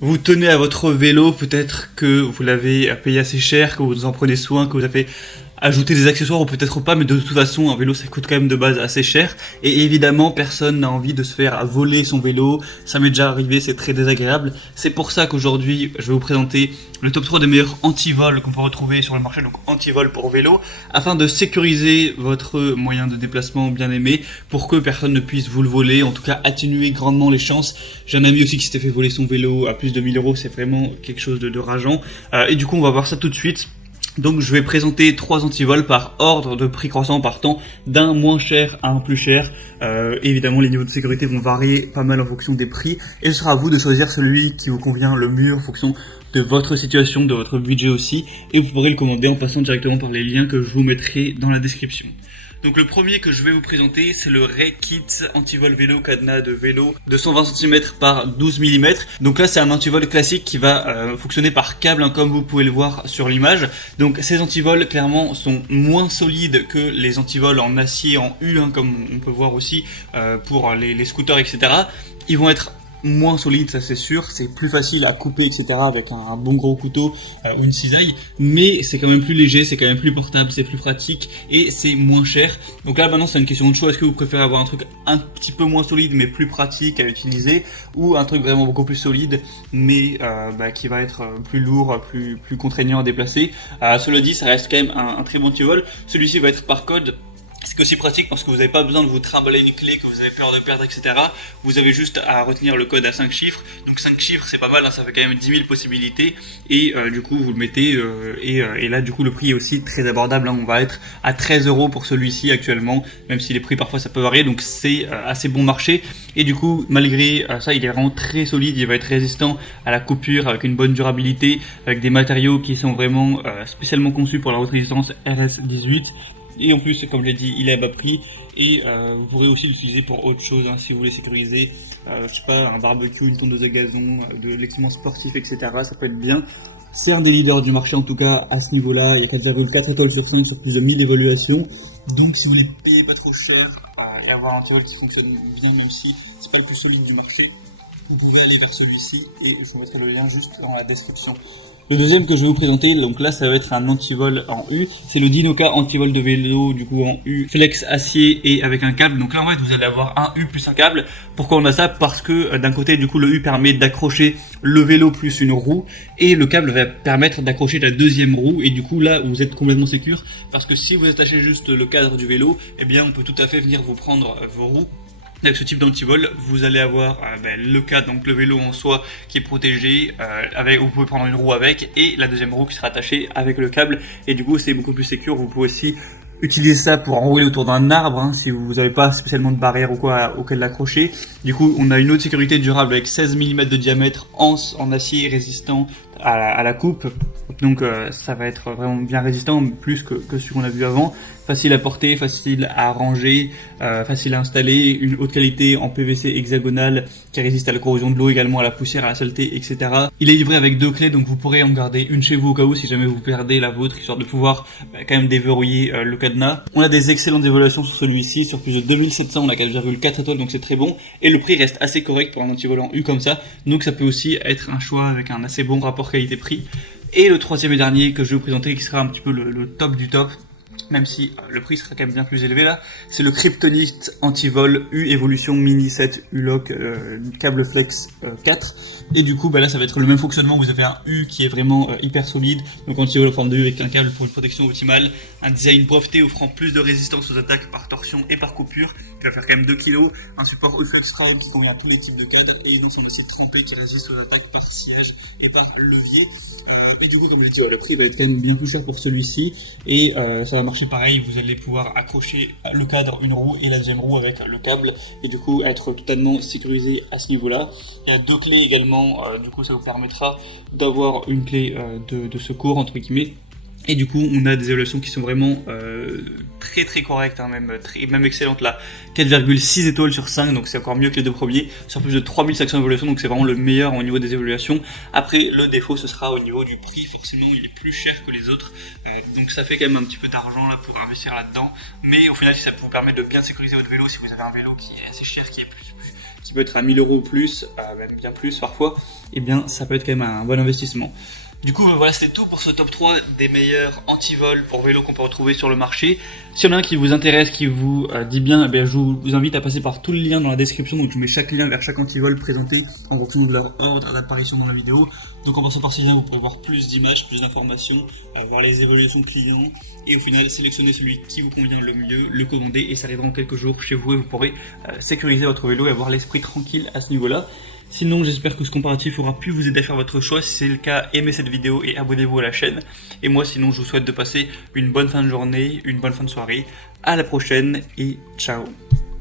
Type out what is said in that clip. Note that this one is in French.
Vous tenez à votre vélo, peut-être que vous l'avez payé assez cher, que vous en prenez soin, que vous avez ajouté des accessoires ou peut-être pas, mais de toute façon un vélo ça coûte quand même de base assez cher et évidemment personne n'a envie de se faire voler son vélo, ça m'est déjà arrivé, c'est très désagréable. C'est pour ça qu'aujourd'hui je vais vous présenter le top 3 des meilleurs anti-vol qu'on peut retrouver sur le marché, donc anti-vol pour vélo, afin de sécuriser votre moyen de déplacement bien aimé pour que personne ne puisse vous le voler, en tout cas atténuer grandement les chances. J'ai un ami aussi qui s'était fait voler son vélo à plus de 1000 euros, c'est vraiment quelque chose de rageant. Et du coup on va voir ça tout de suite. Donc je vais présenter 3 antivols par ordre de prix croissant partant d'un moins cher à un plus cher. Évidemment les niveaux de sécurité vont varier pas mal en fonction des prix et ce sera à vous de choisir celui qui vous convient le mieux en fonction de votre situation, de votre budget aussi, et vous pourrez le commander en passant directement par les liens que je vous mettrai dans la description. Donc le premier que je vais vous présenter, c'est le Ray Kit antivol vélo cadenas de vélo de 120 cm par 12 mm. Donc là c'est un antivol classique qui va fonctionner par câble, hein, comme vous pouvez le voir sur l'image. Donc ces antivols clairement sont moins solides que les antivols en acier en U, hein, comme on peut voir aussi pour les scooters, etc. Ils vont être moins solide, ça c'est sûr, c'est plus facile à couper, etc. avec un bon gros couteau ou une cisaille, mais c'est quand même plus léger, c'est quand même plus portable, c'est plus pratique et c'est moins cher. Donc là maintenant c'est une question de choix, est-ce que vous préférez avoir un truc un petit peu moins solide mais plus pratique à utiliser, ou un truc vraiment beaucoup plus solide mais qui va être plus lourd, plus contraignant à déplacer. Cela dit, ça reste quand même un très bon antivol. Celui-ci va être par code. C'est aussi pratique parce que vous n'avez pas besoin de vous trimballer une clé que vous avez peur de perdre, etc. Vous avez juste à retenir le code à 5 chiffres. Donc 5 chiffres c'est pas mal, hein, ça fait quand même 10 000 possibilités. Et du coup vous le mettez et là du coup le prix est aussi très abordable, hein. On va être à 13 € pour celui-ci actuellement, même si les prix parfois ça peut varier. Donc c'est assez bon marché. Et du coup malgré ça il est vraiment très solide, il va être résistant à la coupure avec une bonne durabilité, avec des matériaux qui sont vraiment spécialement conçus pour la haute résistance RS18. Et en plus, comme je l'ai dit, il est à bas prix et vous pourrez aussi l'utiliser pour autre chose, hein, si vous voulez sécuriser, je sais pas, un barbecue, une tondeuse à gazon, de l'équipement sportif, etc. Ça peut être bien. C'est un des leaders du marché en tout cas à ce niveau-là. Il y a 4,4 étoiles sur 5 sur plus de 1000 évaluations. Donc si vous voulez payer pas trop cher et avoir un antivol qui fonctionne bien, même si c'est pas le plus solide du marché, vous pouvez aller vers celui-ci et je vous mettrai le lien juste dans la description. Le deuxième que je vais vous présenter, donc là ça va être un antivol en U, c'est le Dinoka antivol de vélo, du coup en U, flex acier et avec un câble. Donc là en fait vous allez avoir un U plus un câble. Pourquoi on a ça? Parce que d'un côté du coup le U permet d'accrocher le vélo plus une roue et le câble va permettre d'accrocher la deuxième roue, et du coup là vous êtes complètement sécure, parce que si vous attachez juste le cadre du vélo, eh bien on peut tout à fait venir vous prendre vos roues. Avec ce type d'antivol, vous allez avoir le cadre, donc le vélo en soi qui est protégé, vous pouvez prendre une roue avec, et la deuxième roue qui sera attachée avec le câble, et du coup c'est beaucoup plus sécure. Vous pouvez aussi utiliser ça pour enrouler autour d'un arbre, hein, si vous n'avez pas spécialement de barrière ou quoi auquel l'accrocher. Du coup on a une autre sécurité durable avec 16 mm de diamètre en acier résistant à la coupe. Donc ça va être vraiment bien résistant, plus que celui qu'on a vu avant. Facile à porter, facile à ranger, facile à installer, une haute qualité en PVC hexagonal qui résiste à la corrosion de l'eau, également à la poussière, à la saleté, etc. Il est livré avec 2 clés, donc vous pourrez en garder une chez vous au cas où si jamais vous perdez la vôtre, histoire de pouvoir quand même déverrouiller le cadenas. On a des excellentes évaluations sur celui-ci, sur plus de 2700, on a 4,4 étoiles, donc c'est très bon. Et le prix reste assez correct pour un antivol en U comme ça, donc ça peut aussi être un choix avec un assez bon rapport qualité-prix. Et le troisième et dernier que je vais vous présenter, qui sera un petit peu le top du top, même si le prix sera quand même bien plus élevé là, c'est le Kryptonite Antivol U Evolution Mini 7 U-Lock câble flex 4. Et du coup là ça va être le même fonctionnement. Vous avez un U qui est vraiment hyper solide, donc antivol en forme de U avec un câble pour une protection optimale, un design breveté offrant plus de résistance aux attaques par torsion et par coupure, qui va faire quand même 2 kg, un support Ulflex Frame qui convient à tous les types de cadres, et une ensemble aussi trempé qui résiste aux attaques par sillage et par levier. Et du coup comme je l'ai dit, le prix va être quand même bien plus cher pour celui-ci, et ça va marcher pareil. Vous allez pouvoir accrocher le cadre, une roue et la deuxième roue avec le câble, et du coup être totalement sécurisé à ce niveau-là. Il y a 2 clés également, du coup ça vous permettra d'avoir une clé de secours entre guillemets. Et du coup, on a des évaluations qui sont vraiment très correctes, hein, même excellentes là. 4,6 étoiles sur 5, donc c'est encore mieux que les 2 premiers, sur plus de 3500 évaluations, donc c'est vraiment le meilleur au niveau des évaluations. Après, le défaut, ce sera au niveau du prix, forcément il est plus cher que les autres, donc ça fait quand même un petit peu d'argent là pour investir là-dedans. Mais au final, si ça vous permet de bien sécuriser votre vélo, si vous avez un vélo qui est assez cher, qui peut être à 1000 € ou plus, même bien plus parfois, et bien ça peut être quand même un bon investissement. Du coup, voilà, c'était tout pour ce top 3 des meilleurs anti-vol pour vélo qu'on peut retrouver sur le marché. S'il y en a un qui vous intéresse, qui vous dit bien, je vous invite à passer par tous les liens dans la description. Donc je mets chaque lien vers chaque anti-vol présenté en fonction de leur ordre d'apparition dans la vidéo. Donc en passant par ces liens, vous pourrez voir plus d'images, plus d'informations, voir les évolutions clients et au final sélectionner celui qui vous convient le mieux, le commander et ça arrivera en quelques jours chez vous et vous pourrez sécuriser votre vélo et avoir l'esprit tranquille à ce niveau-là. Sinon, j'espère que ce comparatif aura pu vous aider à faire votre choix. Si c'est le cas, aimez cette vidéo et abonnez-vous à la chaîne. Et moi, sinon, je vous souhaite de passer une bonne fin de journée, une bonne fin de soirée. À la prochaine et ciao!